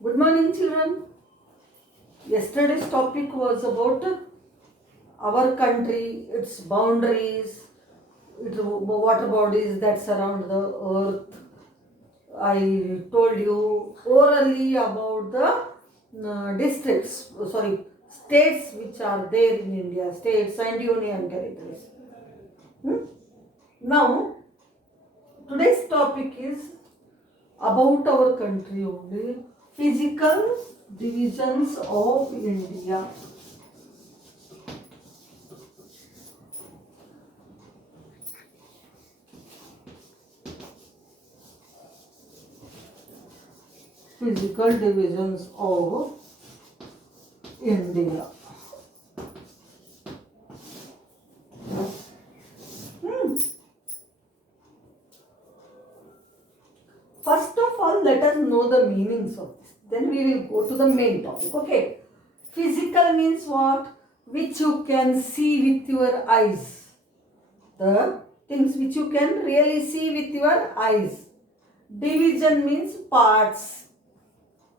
Good morning, children. Yesterday's topic was about our country, its boundaries, its water bodies that surround the earth. I told you orally about the states which are there in India, states and union territories. Hmm? Now, today's topic is about our country only, physical divisions of India. Physical divisions of India. Hmm. First of all, let us know the meanings of this. Then we will go to the main topic. Okay. Physical means what? Which you can see with your eyes. The things which you can really see with your eyes. Division means parts.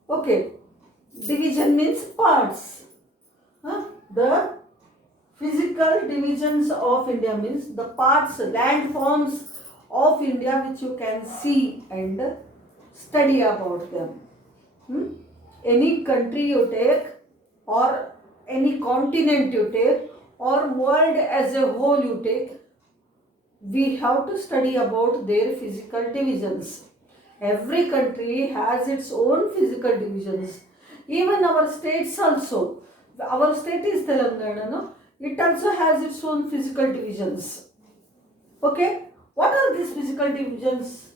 Okay. Division means parts. The physical divisions of India means the parts, landforms of India which you can see and study about them. Any country you take or any continent you take or world as a whole you take, we have to study about their physical divisions. Every country has its own physical divisions. Even our states also. Our state is Telangana, no? It also has its own physical divisions. Okay? What are these physical divisions?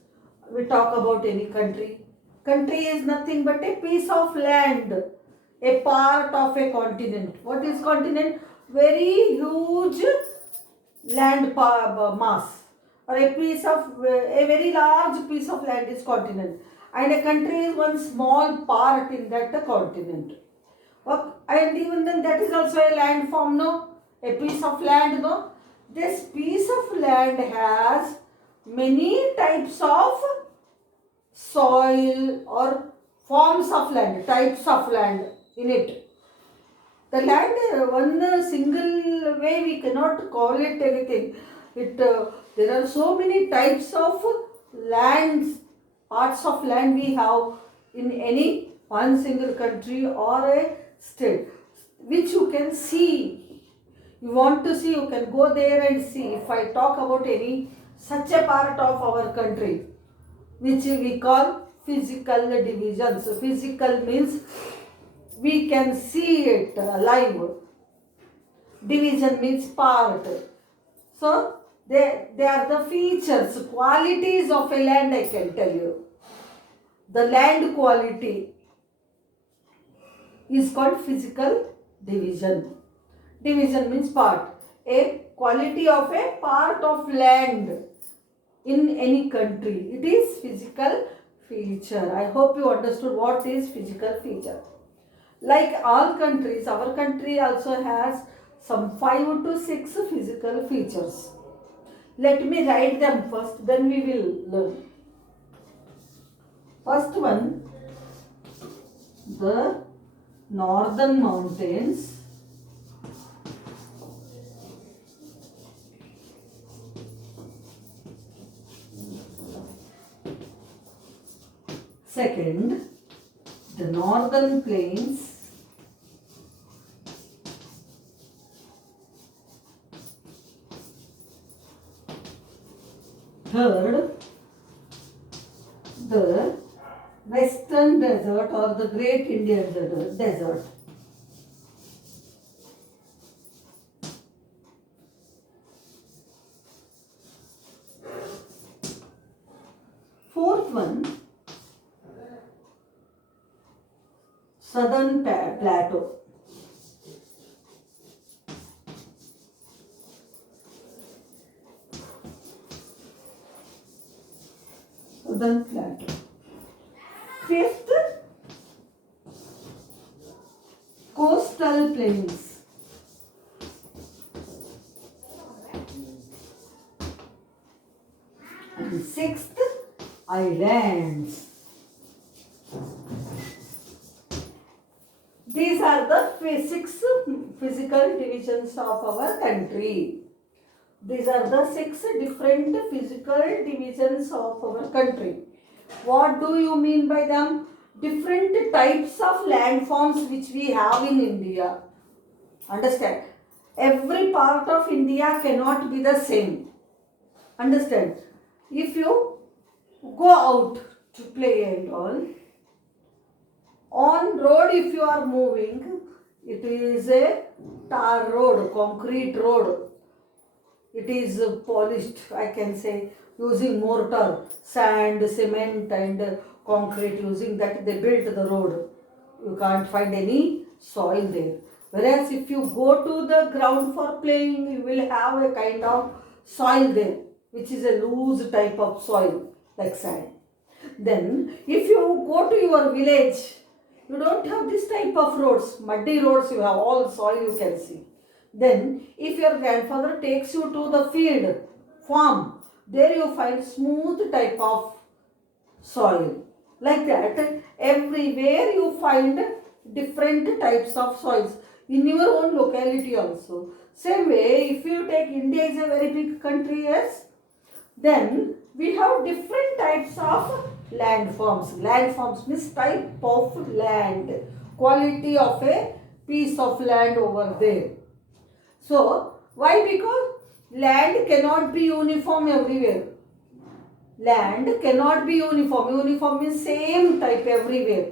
We talk about any country. Country is nothing but a piece of land, a part of a continent. What is continent? Very huge land mass, or a piece of a very large piece of land is continent, and a country is one small part in that continent. And even then that is also a land form, no? A piece of land, no? This piece of land has many types of soil or forms of land, types of land in it. The land, one single way we cannot call it anything. There are so many types of lands, parts of land we have in any one single country or a state, which you can see. You want to see, you can go there and see. If I talk about any such a part of our country, which we call physical divisions. Physical means we can see it alive. Division means part. So they are the features, qualities of a land, I can tell you. The land quality is called physical division. Division means part. A quality of a part of land in any country. It is physical feature. I hope you understood what is physical feature. Like all countries, our country also has some 5 to 6 physical features. Let me write them first, then we will learn. First one, the northern mountains. Second, the northern plains. Third, the western desert or the Great Indian Desert. Fourth one, southern plateau. Southern plateau. Fifth, coastal plains. And sixth, islands. These are the six physical divisions of our country. These are the six different physical divisions of our country. What do you mean by them? Different types of landforms which we have in India. Understand? Every part of India cannot be the same. Understand? If you go out to play and all, on road if you are moving, it is a tar road, concrete road. It is polished, I can say, using mortar, sand, cement and concrete. Using that they built the road. You can't find any soil there. Whereas if you go to the ground for playing, you will have a kind of soil there, which is a loose type of soil like sand. Then if you go to your village, you don't have this type of roads, muddy roads, you have all soil you can see. Then if your grandfather takes you to the field, farm, there you find smooth type of soil. Like that, everywhere you find different types of soils in your own locality also. Same way, if you take India is a very big country, yes, then we have different types of landforms. Landforms means type of land, quality of a piece of land over there. So, why? Because land cannot be uniform everywhere. Land cannot be uniform. Uniform means same type everywhere.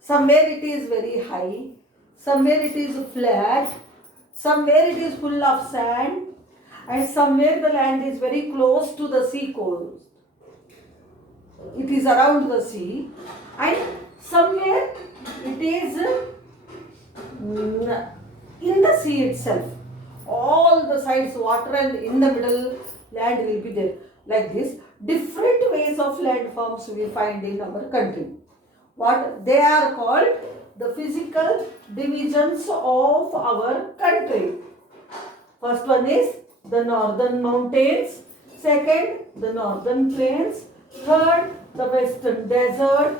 Somewhere it is very high, somewhere it is flat, somewhere it is full of sand, and somewhere the land is very close to the sea coast. It is around the sea, and somewhere it is in the sea itself. All the sides water, and in the middle land will be there. Like this, different ways of landforms we find in our country. What they are called? The physical divisions of our country. First one is the northern mountains. Second, the northern plains. Third, the western desert.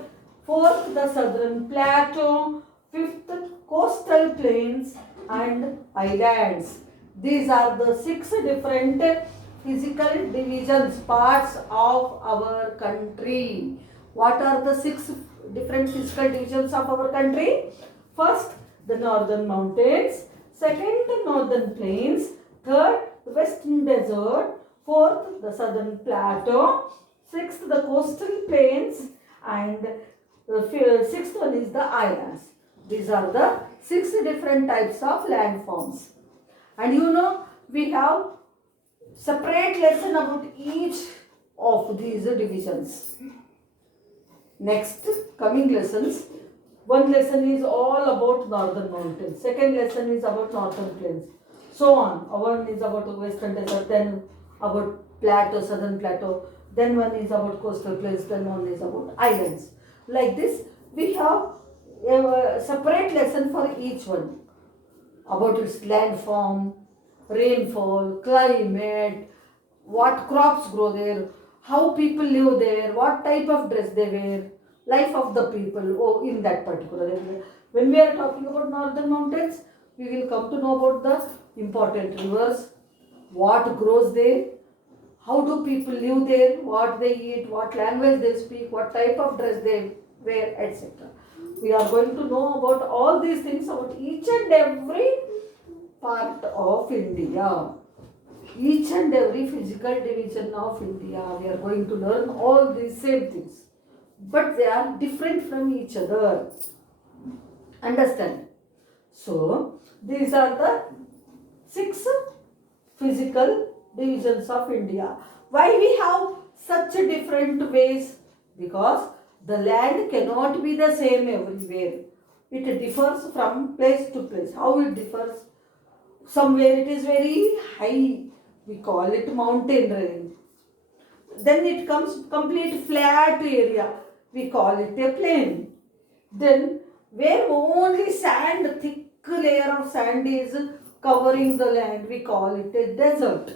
Fourth, the southern plateau. Fifth, coastal plains and islands. These are the six different physical divisions, parts of our country. What are the six different physical divisions of our country? First, the northern mountains. Second, the northern plains. Third, the western desert. Fourth, the southern plateau. Sixth, the coastal plains. And the sixth one is the islands. These are the six different types of landforms. And you know, we have separate lesson about each of these divisions. Next coming lessons, one lesson is all about northern mountains, second lesson is about northern plains, so on. One is about western desert, then about plateau, southern plateau, then one is about coastal plains, then one is about islands. Like this, we have a separate lesson for each one, about its landform, rainfall, climate, what crops grow there, how people live there, what type of dress they wear, life of the people in that particular area. When we are talking about northern mountains, we will come to know about the important rivers, what grows there, how do people live there, what they eat, what language they speak, what type of dress they wear, etc. We are going to know about all these things, about each and every part of India. Each and every physical division of India, we are going to learn all these same things. But they are different from each other. Understand? So, these are the six physical divisions of India. Why we have such different ways? Because the land cannot be the same everywhere. It differs from place to place. How it differs? Somewhere it is very high. We call it mountain range. Then it comes complete flat area. We call it a plain. Then where only sand, thick layer of sand is covering the land, we call it a desert.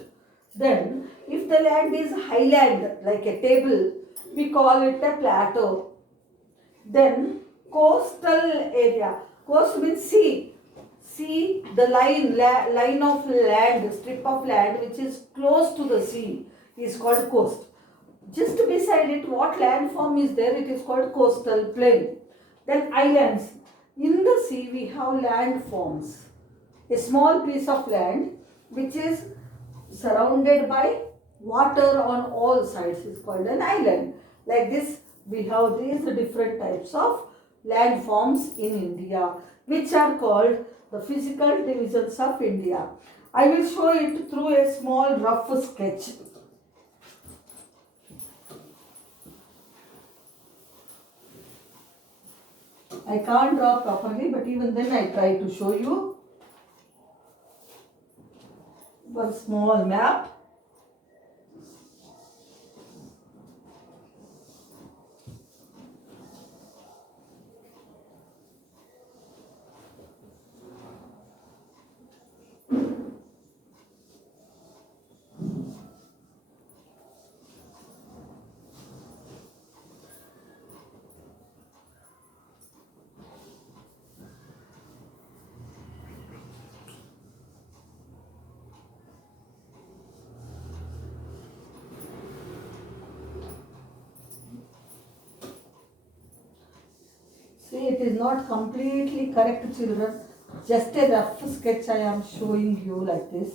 Then if the land is highland, like a table, we call it a plateau. Then coastal area. Coast means sea. Sea, the line of land, strip of land which is close to the sea is called coast. Just beside it, what landform is there? It is called coastal plain. Then islands. In the sea, we have landforms. A small piece of land which is surrounded by water on all sides is called an island. Like this, we have these different types of landforms in India, which are called the physical divisions of India. I will show it through a small rough sketch. I can't draw properly, but even then I try to show you one small map. See, it is not completely correct, children. Just a rough sketch I am showing you like this.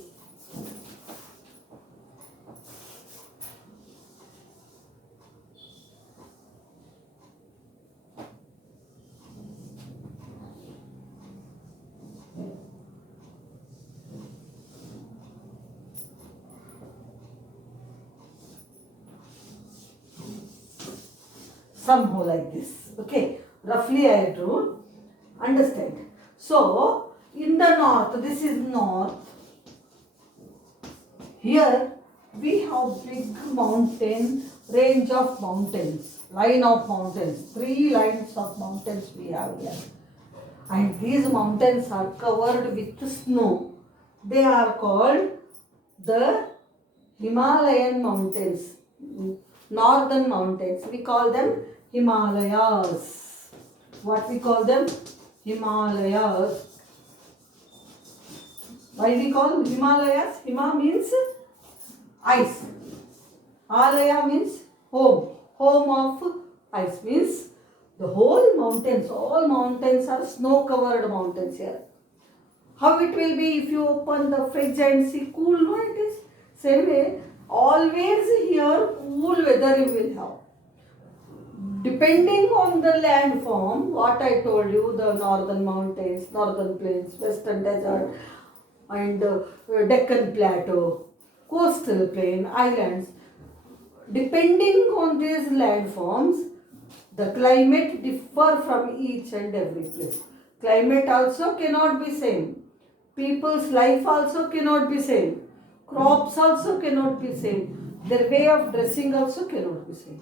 Somehow like this. Okay, roughly I drew. Understand? So, in the north, this is north. Here we have big mountain, range of mountains, line of mountains, 3 lines of mountains we have here. And these mountains are covered with snow. They are called the Himalayan mountains, northern mountains. We call them Himalayas. What we call them? Himalayas. Why we call Himalayas? Hima means ice. Alaya means home. Home of ice means the whole mountains. All mountains are snow covered mountains here. How it will be if you open the fridge and see cool? No, it is same way. Always here cool weather you will have. Depending on the landform, what I told you, the northern mountains, northern plains, western desert, and Deccan Plateau, coastal plain, islands. Depending on these landforms, the climate differ from each and every place. Climate also cannot be same. People's life also cannot be same. Crops also cannot be same. Their way of dressing also cannot be same.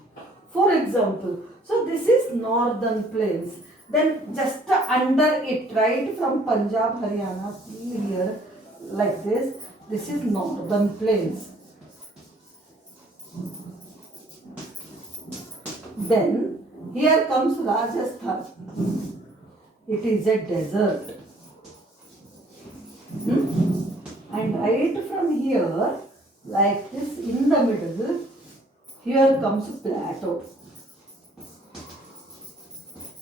For example, so this is northern plains. Then just under it, right from Punjab, Haryana, here like this is northern plains. Then here comes Rajasthan. It is a desert. And right from here, like this in the middle, here comes plateau.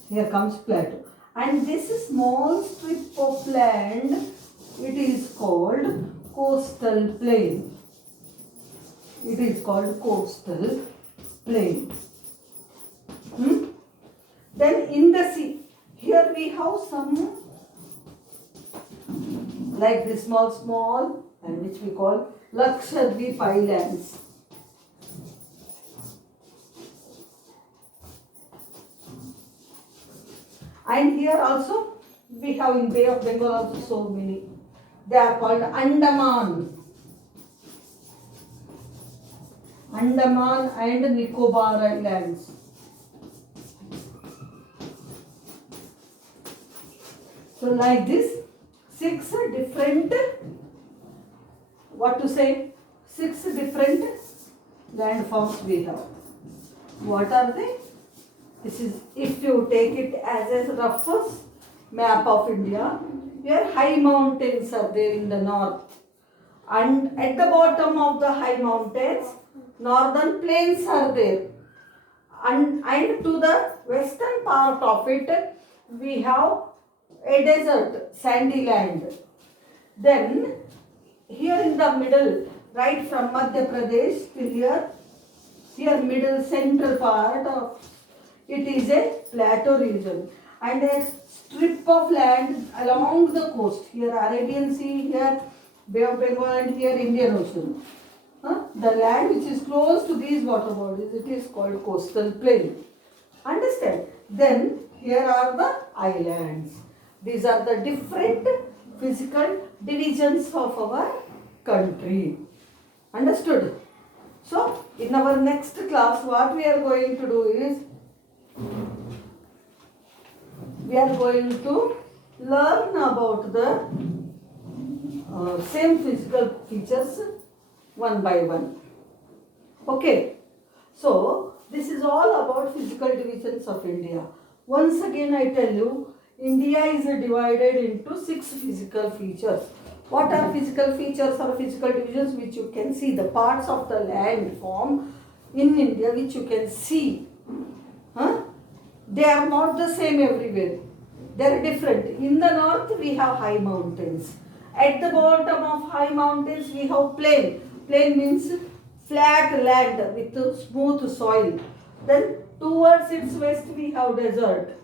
Here comes plateau. And this small strip of land, it is called coastal plain. It is called coastal plain. Then in the sea, here we have some like this small and which we call Lakshadweep Islands. And here also we have in Bay of Bengal also so many. They are called Andaman. Andaman and Nicobar Islands. So like this, 6 different, six different landforms we have. What are they? This is, if you take it as a rough map of India, where high mountains are there in the north. And at the bottom of the high mountains, northern plains are there. And to the western part of it, we have a desert, sandy land. Then, here in the middle, right from Madhya Pradesh till here middle central part of it is a plateau region and a strip of land along the coast. Here Arabian Sea, here Bay of Bengal and here Indian Ocean. The land which is close to these water bodies, it is called coastal plain. Understand? Then here are the islands. These are the different physical divisions of our country. Understood? So, in our next class, what we are going to do is, we are going to learn about the same physical features one by one. Okay. So, this is all about physical divisions of India. Once again, I tell you, India is divided into 6 physical features. What are physical features or physical divisions? Which you can see, the parts of the land form in India which you can see. They are not the same everywhere. They are different. In the north we have high mountains. At the bottom of high mountains we have plain. Plain means flat land with smooth soil. Then towards its west we have desert.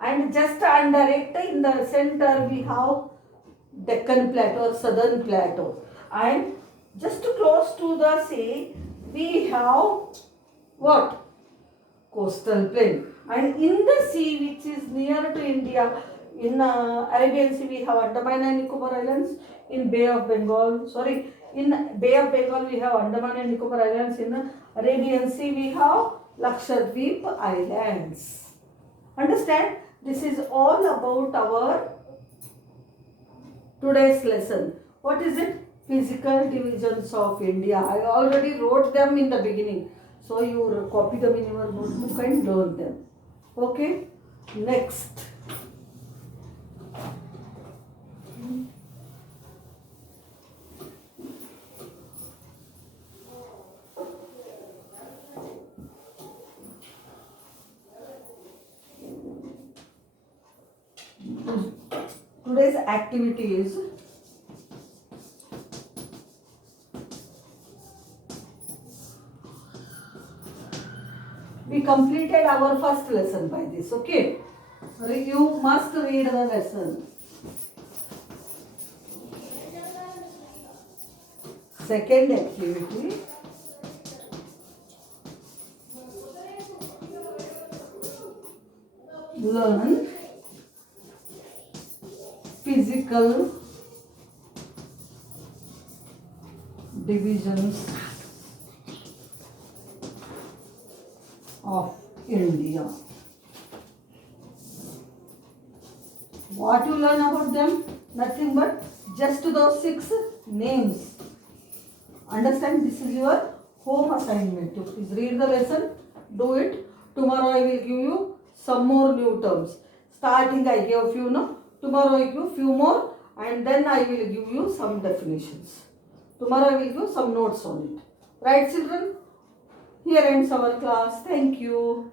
And just under it in the center we have Deccan Plateau or Southern Plateau. And just close to the sea we have what? Coastal plain. And in the sea which is near to India, in Arabian Sea we have Andaman and Nicobar Islands. In Bay of Bengal we have Andaman and Nicobar Islands. In Arabian Sea we have Lakshadweep Islands. Understand? This is all about our today's lesson. What is it? Physical divisions of India. I already wrote them in the beginning. So you copy them in your notebook and learn them. Okay? Next. Today's activity is we completed our first lesson by this, okay? You must read the lesson. Second activity, learn physical divisions of India. What you learn about them? Nothing but just those 6 names. Understand? This is your home assignment. You please read the lesson, do it. Tomorrow I will give you some more new terms. Starting I gave few, no? Tomorrow I give few more and then I will give you some definitions. Tomorrow I will give some notes on it. Right, children? Here ends our class. Thank you.